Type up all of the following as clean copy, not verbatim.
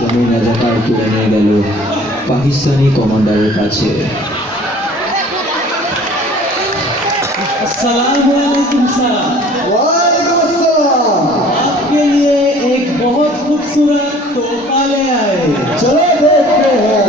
জমি রাজাকার তুলে নিয়ে গেল পাকিস্তানি কমান্ডারের কাছে। अस्सलामुअलैकुम सर। वालेकुम अस्सलाम। आपके लिए एक बहुत खूबसूरत तोहफा ले आए। चलो देखते हैं।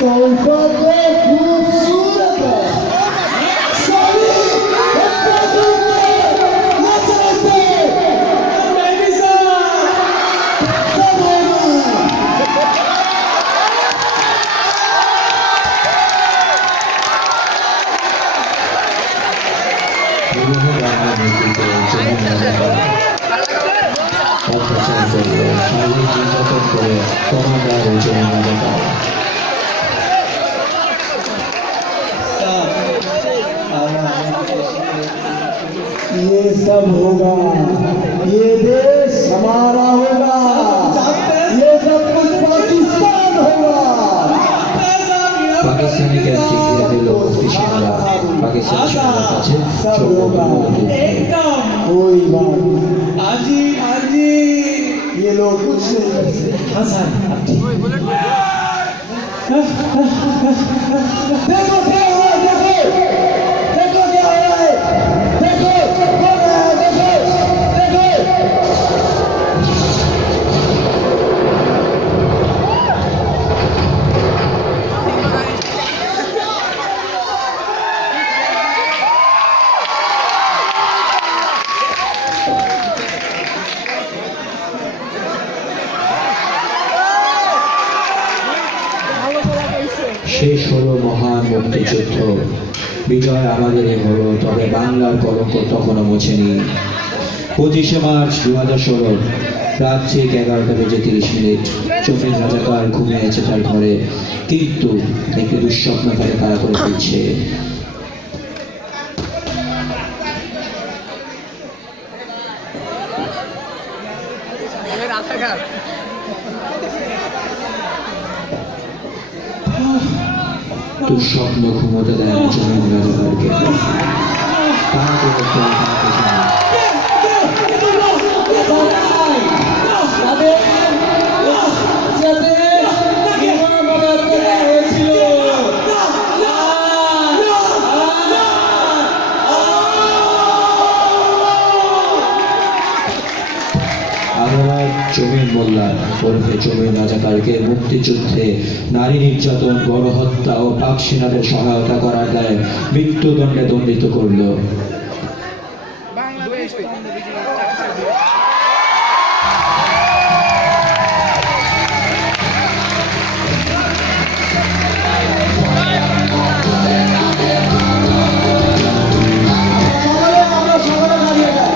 तोहफा तो खूबसूरत है। অত্যাচার করল, শারীরিক নির্যাতন করে কমান্ডার ও জমি রাজাকার। ये सब होगा, ये देश हमारा होगा, ये सब कुछ पाकिस्तान होगा। पाकिस्तानी कैंपটি ঘিরে দিল মুফতি সেনারা। পাকিস্তান সেনার কাছে सब होगा, एकदम कोई बात नहीं। आजी आजी। ये लोग कुछ नहीं कर सकते। हाँ सर आप ठीक। देखो क्या हो रहा है, देखो क्या हो रहा है, देखो हो रहा है, देखो শেষ হলো মহান মুক্তিযুদ্ধ। বিজয় আমাদেরই হলো, তবে বাংলার কলঙ্ক তখনও মোছেনি। 25শে মার্চ 2016 রাত ঠিক 11টা বেজে 30 মিনিট। জমি রাজাকার ঘুমিয়েছে তার ঘরে, কিন্তু একটি দুঃস্বপ্ন তাকে তাড়া করে দিচ্ছে। দুঃস্বপ্ন ঘুমোতে দেয় না জমি রাজাকারকে। তারা কোনো ফল পাচ্ছে না। জমির মোল্লা ওরফে জমির রাজাকারকে মুক্তিযুদ্ধে নারী নির্যাতন, গণহত্যা ও পাক সেনাদের সহায়তা করার দায়ে মৃত্যুদণ্ডে দণ্ডিত করল।